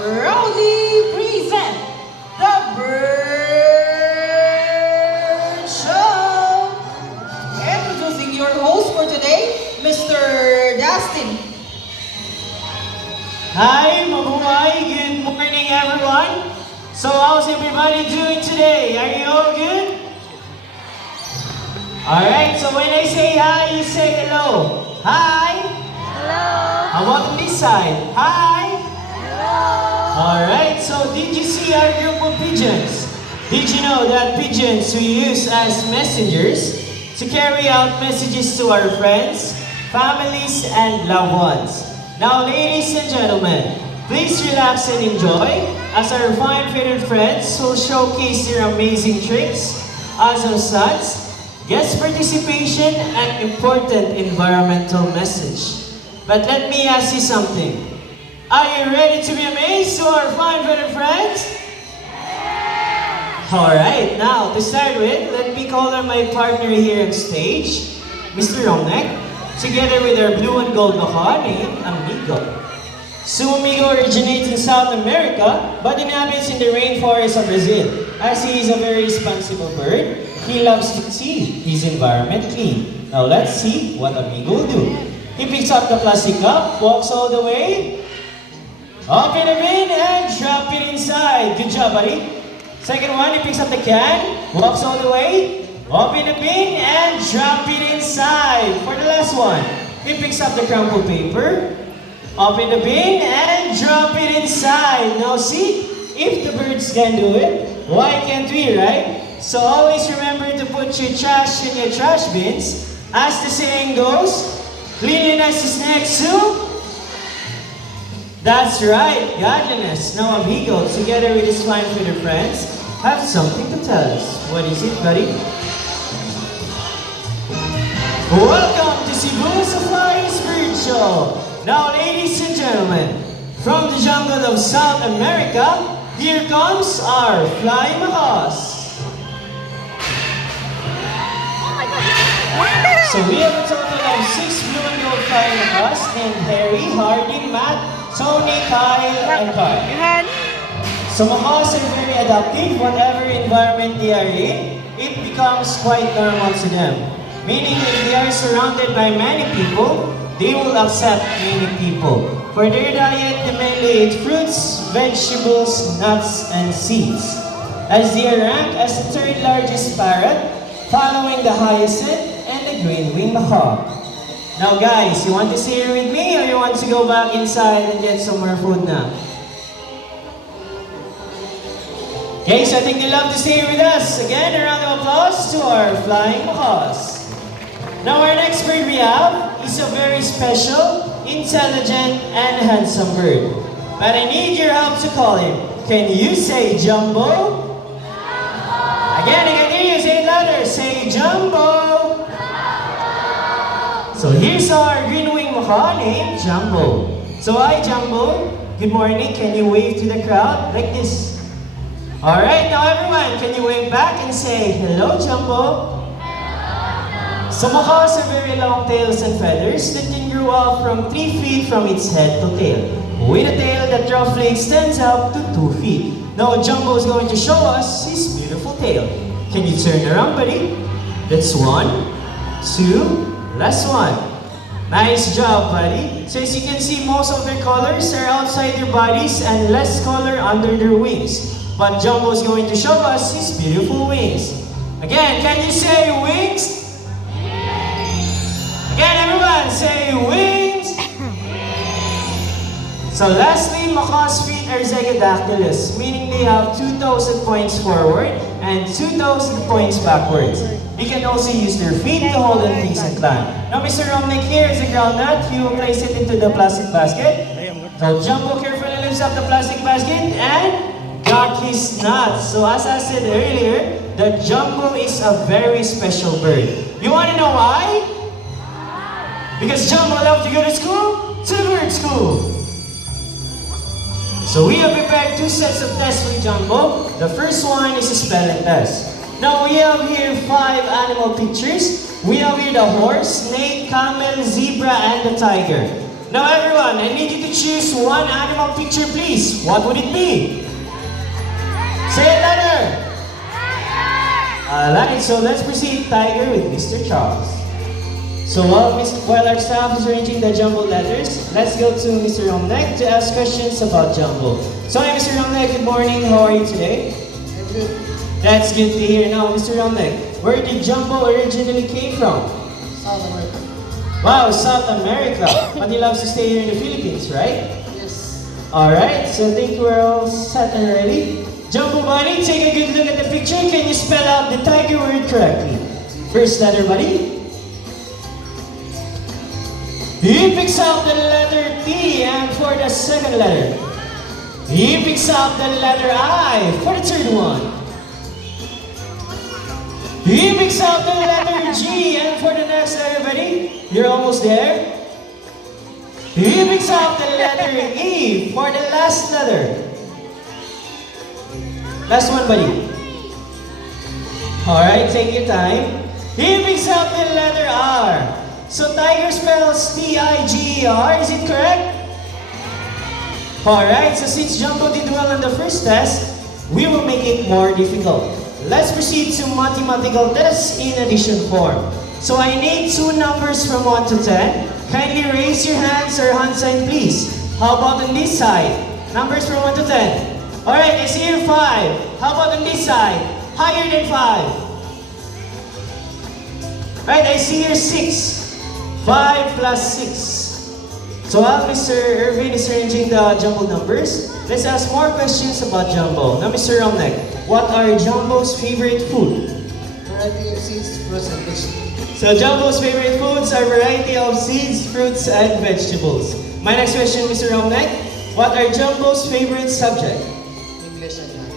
proudly present the Bird Show. Introducing your host for today, Mr. Dustin. Hi, mabuhay. Good morning, everyone. So, how's everybody doing today? Are you all good? Alright, so when I say hi, you say hello. Hi. Hello. How about on this side? Hi. Hello. Alright, so did you see our group of pigeons? Did you know that pigeons we use as messengers to carry out messages to our friends, families, and loved ones? Now, ladies and gentlemen, please relax and enjoy as our fine-fitted friends will showcase their amazing tricks, awesome stunts, guest participation, and important environmental message. But let me ask you something. Are you ready to be amazed to our fine-fitted friends? Alright, now to start with, let me call on my partner here on stage, Mr. Romnek, together with our blue and gold macaw named Amigo. So Amigo originates in South America, but inhabits in the rainforest of Brazil. As he is a very responsible bird, he loves to keep his environment clean. Now let's see what Amigo will do. He picks up the plastic cup, walks all the way, open the bin, and drop it inside. Good job, buddy. Second one, he picks up the can, walks all the way, open the bin, and drop it inside. For the last one, he picks up the crumpled paper, open the bin, and drop it inside. Now see, if the birds can do it, why can't we, right? So always remember to put your trash in your trash bins. As the saying goes, cleanliness is next to... That's right, godliness. Now Amigo, together with his fine-footed friends, have something to tell us. What is it, buddy? Welcome to Cebu Safari's Bird Show. Now, ladies and gentlemen, from the jungle of South America, here comes our flying macaws. So we have a total of 6 blue and gold flying macaws named Harry, Hardy, Matt, Tony, Kyle, and Carl. So macaws are very adaptive. Whatever environment they are in, it becomes quite normal to them. Meaning if they are surrounded by many people, they will accept many people. For their diet, they mainly eat fruits, vegetables, nuts, and seeds. As they are ranked as the third largest parrot, following the hyacinth and the green-winged macaw. Now guys, you want to stay here with me or you want to go back inside and get some more food now? Okay, so I think they love to stay here with us. Again, a round of applause to our flying macaws. Now our next bird we have is a very special, intelligent, and handsome bird. But I need your help to call him. Can you say Jumbo? Again, I can hear you. Say it louder. Say Jumbo. So here's our green-winged macaw named Jumbo. So hi Jumbo. Good morning. Can you wave to the crowd like this? Alright, now everyone, can you wave back and say hello Jumbo? So macaws have very long tails and feathers that can grow up from 3 feet from its head to tail, with a tail that roughly extends up to 2 feet. Now Jumbo is going to show us his beautiful tail. Can you turn around, buddy? That's 1, 2, last one. Nice job, buddy. So as you can see, most of their colors are outside their bodies and less color under their wings. But Jumbo is going to show us his beautiful wings. Again, can you say wings? Again, everyone, say wings! So lastly, macaws' feet are zygodactylous, meaning they have 2,000 points forward and 2,000 points backwards. You can also use their feet to hold on things and climb. Now, Mr. Romnek here is a groundnut. He will place it into the plastic basket. So Jumbo carefully lifts up the plastic basket and got his nuts. So as I said earlier, the Jumbo is a very special bird. You want to know why? Because Jumbo loves to go to school, to bird school. So we have prepared 2 sets of tests for Jumbo. The first one is a spelling test. Now we have here 5 animal pictures. We have here the horse, snake, camel, zebra, and the tiger. Now everyone, I need you to choose one animal picture please. What would it be? Say a letter. Alright, so let's proceed. Tiger with Mr. Charles. So while our staff is arranging the jumbo letters, let's go to Mr. Romnek to ask questions about jumbo. So hi Mr. Romnek, good morning. How are you today? I'm good. That's good to hear. Now Mr. Romnek, where did jumbo originally came from? South America. Wow, South America. But he loves to stay here in the Philippines, right? Yes. Alright, so I think we're all set and ready. Jumbo buddy, take a good look at the picture. Can you spell out the tiger word correctly? First letter, buddy. He picks out the letter T, and for the second letter, he picks out the letter I for the third one. He picks out the letter G, and for the next letter, buddy, you're almost there. He picks out the letter E for the last letter. Last one, buddy. Alright, take your time. He picks out the letter R. So tiger spells T-I-G-E-R, is it correct? Alright, so since Jumbo did well on the first test, we will make it more difficult. Let's proceed to mathematical tests in addition form. So I need two numbers from 1 to 10. Kindly raise your hands or hand sign please. How about on this side? Numbers from 1 to 10. Alright, I see here 5. How about on this side? Higher than 5. Right, I see here 6. 5 plus 6. So while Mr. Irvin is arranging the jumbo numbers, let's ask more questions about jumbo. Now Mr. Romnek, what are Jumbo's favorite food? Variety of seeds, fruits, and vegetables. So Jumbo's favorite foods are variety of seeds, fruits, and vegetables. My next question, Mr. Romnek, what are Jumbo's favorite subject? English and math.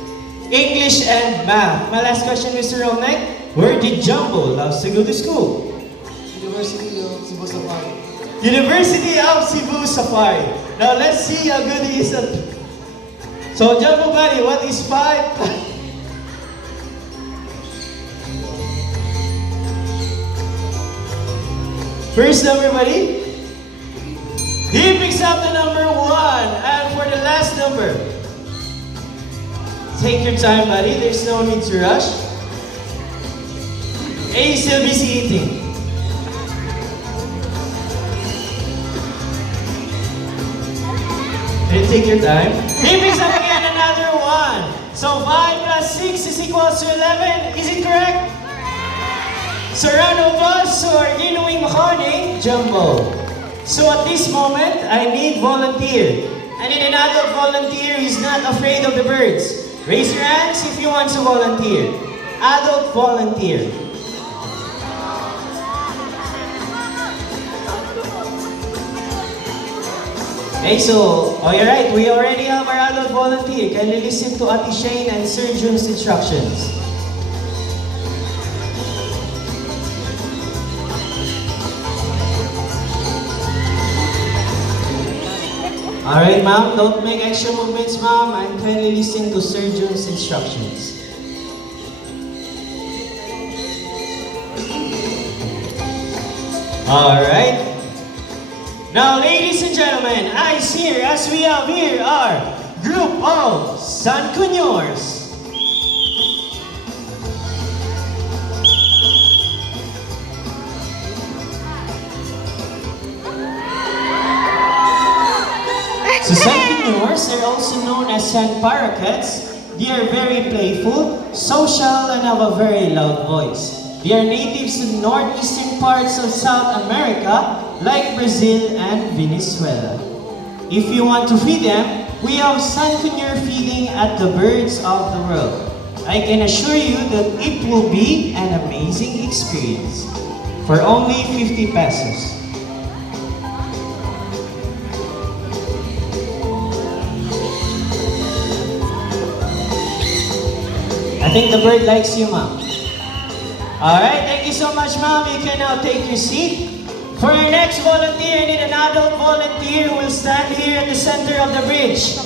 English and math. My last question, Mr. Romnek, where did Jumbo loves to go to school? University of Cebu Safari. University of Cebu Safari. Now let's see how good he is at... So Jumbo buddy, what is 5? First number buddy. He picks up the number 1. And for the last number, take your time buddy, there's no need to rush. And you still busy eating. And take your time. He picks up again another 1. So 5 plus 6 is equals to 11. Is it correct? So round of applause for Ginuing Mahoney, Jumbo. So at this moment, I need volunteer. I need an adult volunteer who's not afraid of the birds. Raise your hands if you want to volunteer. Adult volunteer. Okay, so, alright, we already have our adult volunteer. Can you listen to Ate Shane and Sir Jun's instructions? Alright, ma'am, don't make extra movements, ma'am, and kindly listen to Sir Jun's instructions. Alright. Now, ladies and gentlemen, as we have here our group of Sancuñors. So Sancuñors are also known as sand parakeets. They are very playful, social, and have a very loud voice. They are natives to northeastern parts of South America, like Brazil and Venezuela. If you want to feed them, we have Sancuñor feeding at the birds of the world. I can assure you that it will be an amazing experience for only 50 pesos. I think the bird likes you, ma'am. Alright, thank you so much, ma'am. You can now take your seat. For our next volunteer, I need an adult volunteer who will stand here at the center of the bridge.